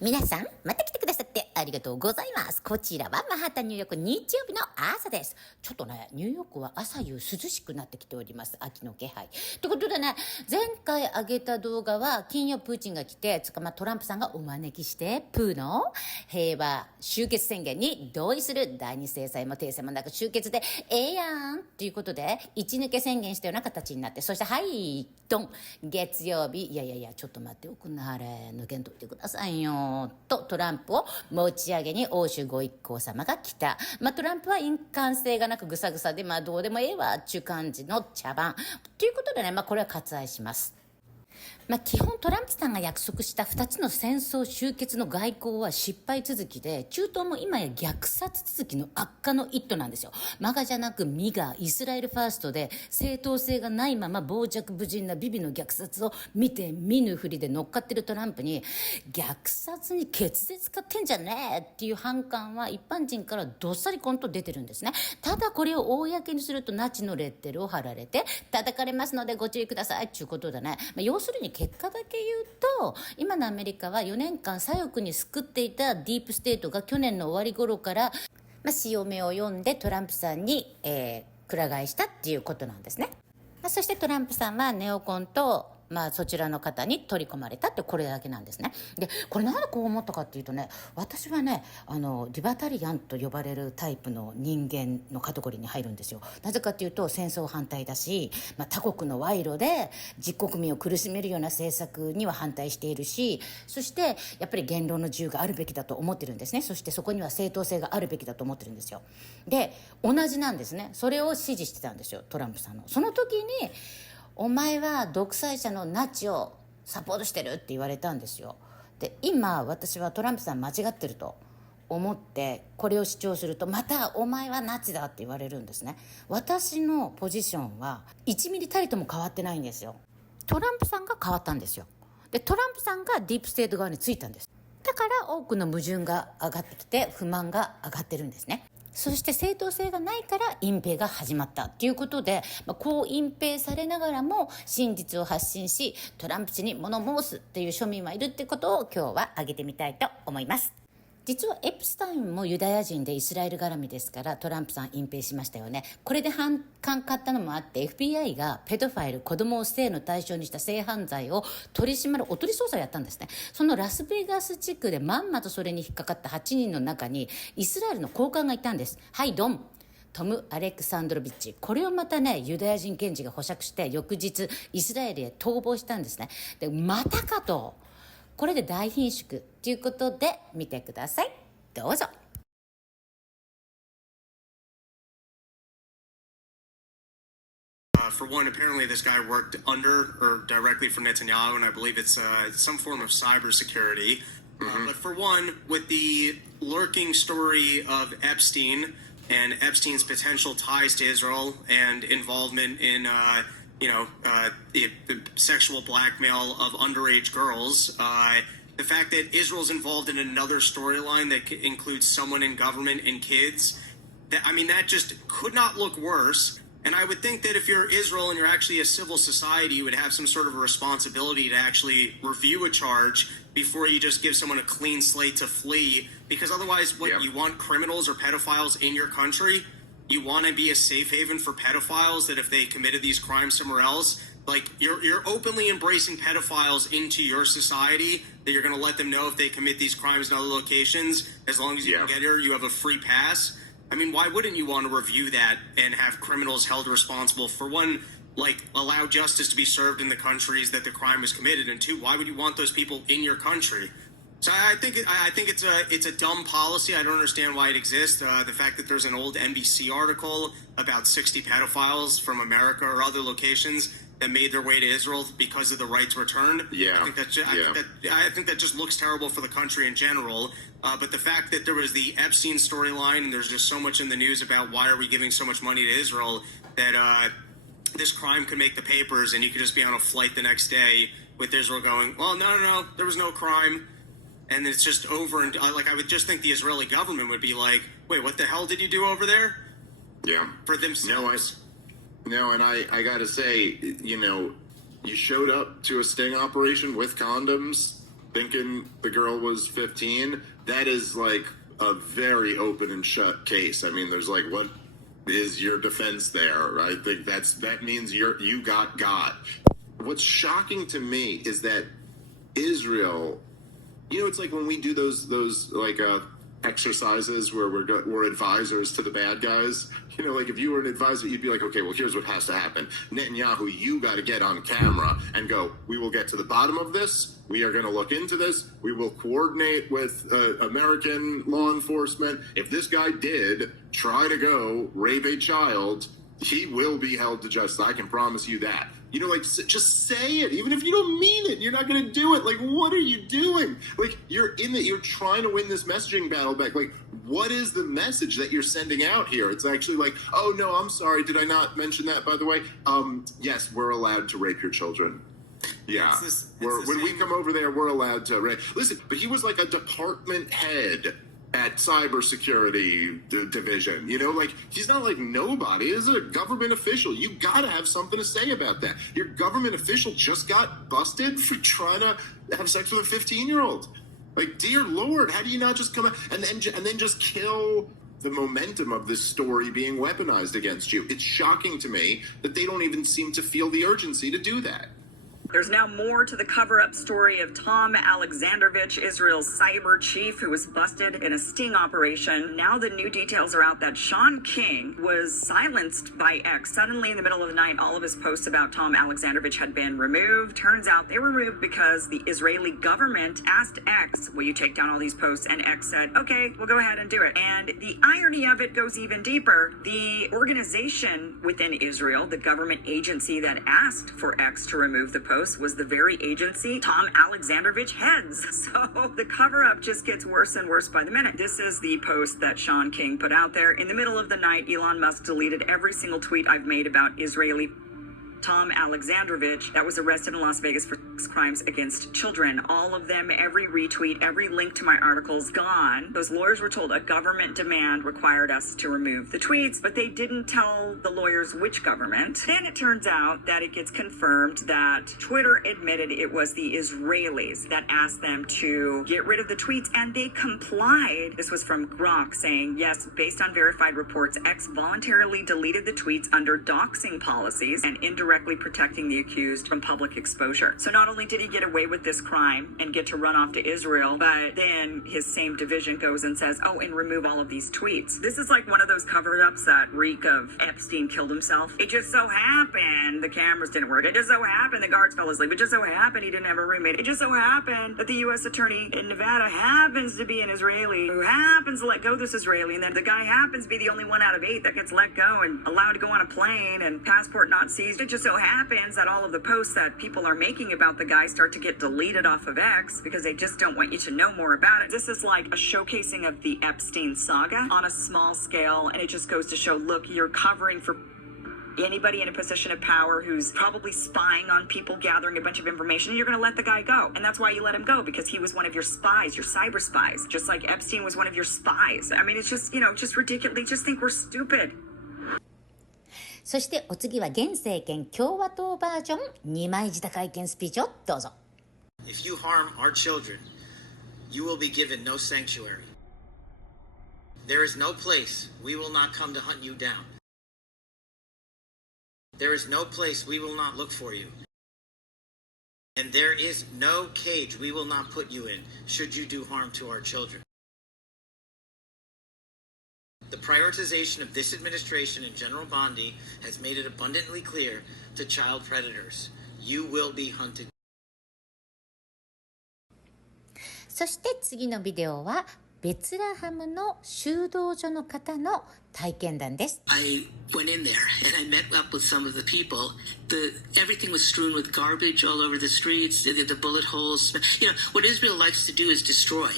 皆さん、また来てくださってありがとうございます。こちらはマンハッタンニューヨーク日曜日の朝です。ちょっとね、ニューヨークは朝夕涼しくなってきております。秋の気配。ということでね、前回上げた動画は金曜プーチンが来て、トランプさんがお招きして、プーの平和終結宣言に同意する第二制裁も停戦もなく終結でええやんということで、一抜け宣言したような形になって、そしてはい、ドン月曜日、いや、ちょっと待っておくなはれ、抜けんといてくださいよとトランプを持ち上げに欧州ご一行様が来た。トランプは印鑑性がなくぐさぐさで、どうでもええわっちゅう感じの茶番ということでね、これは割愛します。基本トランプさんが約束した2つの戦争終結の外交は失敗続きで、中東も今や虐殺続きの悪化の一途なんですよ。マガじゃなくミガ、イスラエルファーストで正当性がないまま傍若無人なビビの虐殺を見て見ぬふりで乗っかってるトランプに、虐殺に決絶使ってんじゃねえっていう反感は一般人からどっさりコンと出てるんですね。ただこれを公にするとナチのレッテルを貼られて叩かれますのでご注意くださいっていうことでね、要するに結果だけ言うと、今のアメリカは4年間左翼に救っていたディープステートが去年の終わり頃から、潮目を読んでトランプさんに、くら替えしたっていうことなんですね。そしてトランプさんはネオコンとそちらの方に取り込まれたって、これだけなんですね。で、これなんでこう思ったかっていうとね、私はね、リバタリアンと呼ばれるタイプの人間のカテゴリーに入るんですよ。なぜかっていうと、戦争反対だし、他国の賄賂で自国民を苦しめるような政策には反対しているし、そしてやっぱり言論の自由があるべきだと思ってるんですね。そしてそこには正当性があるべきだと思ってるんですよ。で、同じなんですね。それを支持してたんですよ、トランプさんの。その時に、お前は独裁者のナチをサポートしてるって言われたんですよ。で、今私はトランプさん間違ってると思ってこれを主張すると、またお前はナチだって言われるんですね。私のポジションは1ミリたりとも変わってないんですよ。トランプさんが変わったんですよ。で、トランプさんがディープステート側についたんです。だから多くの矛盾が上がってきて、不満が上がってるんですね。そして正当性がないから隠蔽が始まったということで、こう隠蔽されながらも真実を発信し、トランプ氏に物申すっていう庶民はいるってことを今日は挙げてみたいと思います。実はエプスタインもユダヤ人でイスラエル絡みですから、トランプさん隠蔽しましたよね。これで反感買ったのもあって、 FBI がペドファイル、子供を性の対象にした性犯罪を取り締まるおとり捜査をやったんですね。そのラスベガス地区でまんまとそれに引っかかった8人の中にイスラエルの高官がいたんです。はい、ドントム・アレクサンドロビッチ。これをまたね、ユダヤ人検事が保釈して、翌日イスラエルへ逃亡したんですね。で、またかと、これで大貧縮ということで見てください。どうぞ。For one, apparently this guy worked under or directly for Netanyahu, and I believe it's some form of cybersecurity. But for one, with the lurking story of Epstein and Epstein's potential ties to Israel and involvement in, the sexual blackmail of underage girls, the fact that Israel's involved in another storyline that includes someone in government and kids, that just could not look worse. And I would think that if you're Israel and you're actually a civil society, you would have some sort of a responsibility to actually review a charge before you just give someone a clean slate to flee. Because otherwise, you want criminals or pedophiles in your country? You want to be a safe haven for pedophiles that if they committed these crimes somewhere else, like you're openly embracing pedophiles into your society, that you're going to let them know if they commit these crimes in other locations, as long as you can get here, you have a free pass. Why wouldn't you want to review that and have criminals held responsible? For one, allow justice to be served in the countries that the crime was committed, and two, why would you want those people in your country? So I think it's a dumb policy. I don't understand why it exists. The fact that there's an old NBC article about 60 pedophiles from America or other locations that made their way to Israel because of the right to return. I think that just looks terrible for the country in general. But the fact that there was the Epstein storyline, and there's just so much in the news about why are we giving so much money to Israel, that this crime could make the papers, and you could just be on a flight the next day with Israel going, well, no, there was no crime. And it's just over. And I would just think the Israeli government would be like, wait, what the hell did you do over there? Yeah. For themselves. No, and I gotta say, you showed up to a sting operation with condoms. thinking the girl was 15, that is like a very open and shut case. I mean, there's like, what is your defense there? I think that means you got. What's shocking to me is that Israel, it's like when we do those like exercises where we're advisors to the bad guys. Like if you were an advisor, you'd be like, okay, well, here's what has to happen. Netanyahu, you got to get on camera and go, we will get to the bottom of this. We are going to look into this. We will coordinate with American law enforcement. If this guy did try to go rape a child, he will be held to justice. I can promise you that. Like, just say it. Even if you don't mean it, you're not going to do it. Like, what are you doing? Like, you're trying to win this messaging battle back. Like, what is the message that you're sending out here? It's actually like, oh, no, I'm sorry. Did I not mention that, by the way? Yes, we're allowed to rape your children. Yeah. When we come over there, we're allowed to rape. Listen, but he was like a department head at cybersecurity division, like he's not like nobody. This is a government official. You got to have something to say about that. Your government official just got busted for trying to have sex with a 15-year-old. Like, dear Lord, how do you not just come out and then just kill the momentum of this story being weaponized against you? It's shocking to me that they don't even seem to feel the urgency to do that. There's now more to the cover-up story of Tom Alexandrovich, Israel's cyber chief, who was busted in a sting operation. Now the new details are out that Sean King was silenced by X. Suddenly, in the middle of the night, all of his posts about Tom Alexandrovich had been removed. Turns out they were removed because the Israeli government asked X, will you take down all these posts? And X said, okay, we'll go ahead and do it. And the irony of it goes even deeper. The organization within Israel, the government agency that asked for X to remove the posts, was the very agency Tom Alexandrovich heads. So the cover-up just gets worse and worse by the minute. This is the post that Sean King put out there. In the middle of the night, Elon Musk deleted every single tweet I've made about Israeli Tom Alexandrovich that was arrested in Las Vegas for crimes against children. All of them, every retweet, every link to my articles gone. Those lawyers were told a government demand required us to remove the tweets, but they didn't tell the lawyers which government. Then it turns out that it gets confirmed that Twitter admitted it was the Israelis that asked them to get rid of the tweets, and they complied. This was from Grok saying, yes, based on verified reports, X voluntarily deleted the tweets under doxing policies and indirectly protecting the accused from public exposure. So not only did he get away with this crime and get to run off to Israel, but then his same division goes and says, oh, and remove all of these tweets. This is like one of those cover-ups that reek of Epstein killed himself. It just so happened the cameras didn't work. It just so happened the guards fell asleep. It just so happened he didn't have a roommate. It just so happened that the U.S. attorney in Nevada happens to be an Israeli who happens to let go this Israeli, and then the guy happens to be the only one out of 8 that gets let go and allowed to go on a plane and passport not seized. It just so happens that all of the posts that people are making about the guy start to get deleted off of X because they just don't want you to know more about it. This is like a showcasing of the Epstein saga on a small scale, and it just goes to show, look, you're covering for anybody in a position of power who's probably spying on people, gathering a bunch of information, and you're going to let the guy go. And that's why you let him go, because he was one of your spies, your cyber spies, just like Epstein was one of your spies. I mean, it's just, just ridiculous. They just think we're stupid. そしてお次は現政権共和党バージョン2枚舌会見スピーチをどうぞ。 If you harm our children, you will be given no sanctuary. There is no place we will not come to hunt you down. There is no place we will not look for you. And there is no cage we will not put you in should you do harm to our children. The prioritization of this administration and General Bondi has made it abundantly clear to child predators. You will be hunted. そして次のビデオはベツラハムの修道所の方の体験談です。 I went in there and I met up with some of the people. Everything was strewn with garbage all over the streets, the bullet holes. What Israel likes to do is destroy.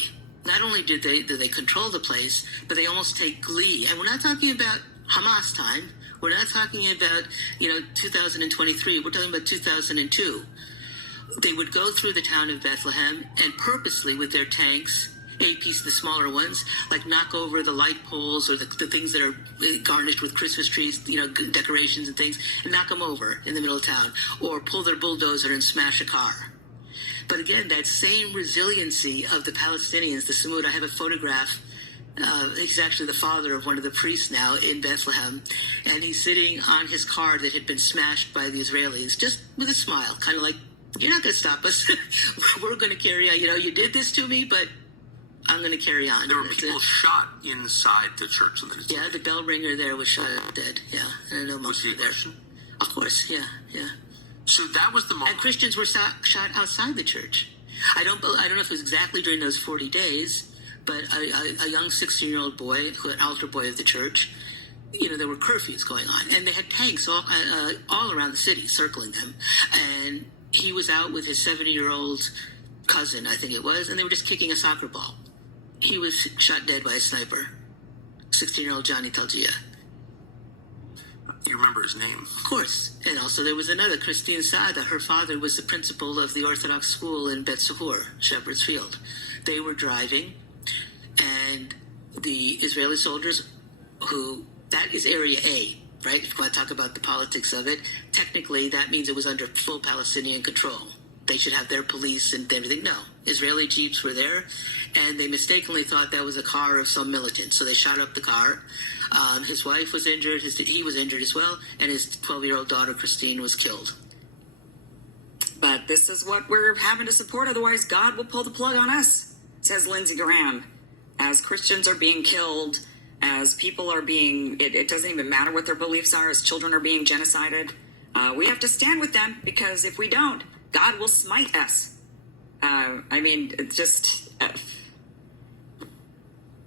Not only do they control the place, but they almost take glee. And we're not talking about Hamas time. We're not talking about, 2023. We're talking about 2002. They would go through the town of Bethlehem and purposely with their tanks, APs, the smaller ones, like knock over the light poles or the things that are garnished with Christmas trees, decorations and things, and knock them over in the middle of town, or pull their bulldozer and smash a car. But again, that same resiliency of the Palestinians, the Samud, I have a photograph. He's actually the father of one of the priests now in Bethlehem, and he's sitting on his car that had been smashed by the Israelis, just with a smile, kind of like, you're not going to stop us. We're going to carry on. You know, you did this to me, but I'm going to carry on. There were people shot inside the church. Yeah, the bell ringer there was shot dead. Yeah, and I know most Was he a of there. Christian? Of course, yeah. So that was the moment. And Christians were shot outside the church. I don't know if it was exactly during those 40 days, but a young 16-year-old boy, an altar boy of the church, you know, there were curfews going on, and they had tanks all around the city circling them, and he was out with his 70-year-old cousin, I think it was, and they were just kicking a soccer ball. He was shot dead by a sniper, 16-year-old Johnny Talgia. You remember his name? Of course. And also there was another, Christine Saada. Her father was the principal of the Orthodox school in Bet Sahur, Shepherd's Field. They were driving, and the Israeli soldiers that is Area A, right? If you want to talk about the politics of it, technically that means it was under full Palestinian control. They should have their police and everything. No. Israeli jeeps were there, and they mistakenly thought that was a car of some militant, so they shot up the car. His wife was injured, he was injured as well, and his 12-year-old daughter, Christine, was killed. But this is what we're having to support, otherwise God will pull the plug on us, says Lindsey Graham. As Christians are being killed, as people are being, it doesn't even matter what their beliefs are, as children are being genocided, we have to stand with them, because if we don't, God will smite us. I mean, it's just...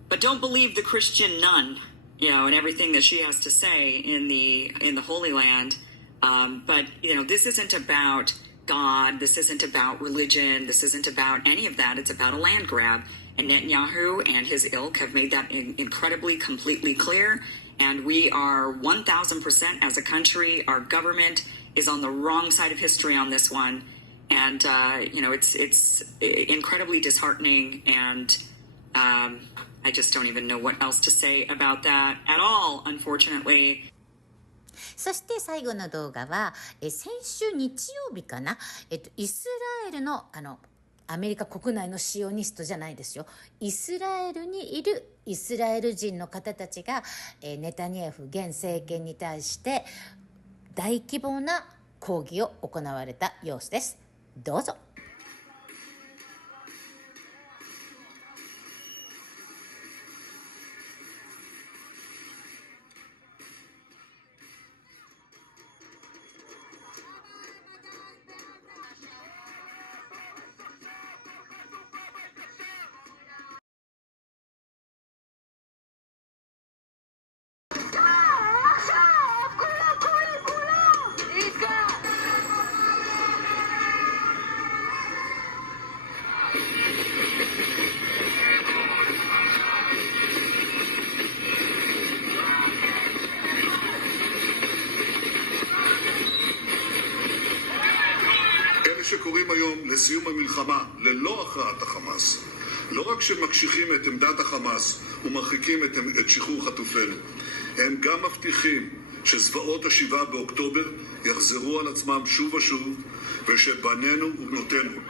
but don't believe the Christian nun, you know, and everything that she has to say in the Holy Land. But, you know, this isn't about God. This isn't about religion. This isn't about any of that. It's about a land grab. And Netanyahu and his ilk have made that incredibly, completely clear. And we are 1,000% as a country. Our government is on the wrong side of history on this one. And, you know, it's incredibly disheartening. And I just don't even know what else to say about that at all, unfortunately. そして最後の動画は、先週日曜日かな、イスラエルのアメリカ国内のシオニストじゃないですよ。イスラエルにいるイスラエル人の方たちが、ネタニヤフ現政権に対して大規模な抗議を行われた様子です。どうぞ。שקוראים היום לסיום המלחמה ללא הכרעת החמאס, לא רק שמקשיחים את עמדת החמאס ומרחיקים את שחרור חטופינו, הם גם מבטיחים שזוועות ה7 באוקטובר יחזרו על עצמם שוב ושוב, ושבנינו ובנותינו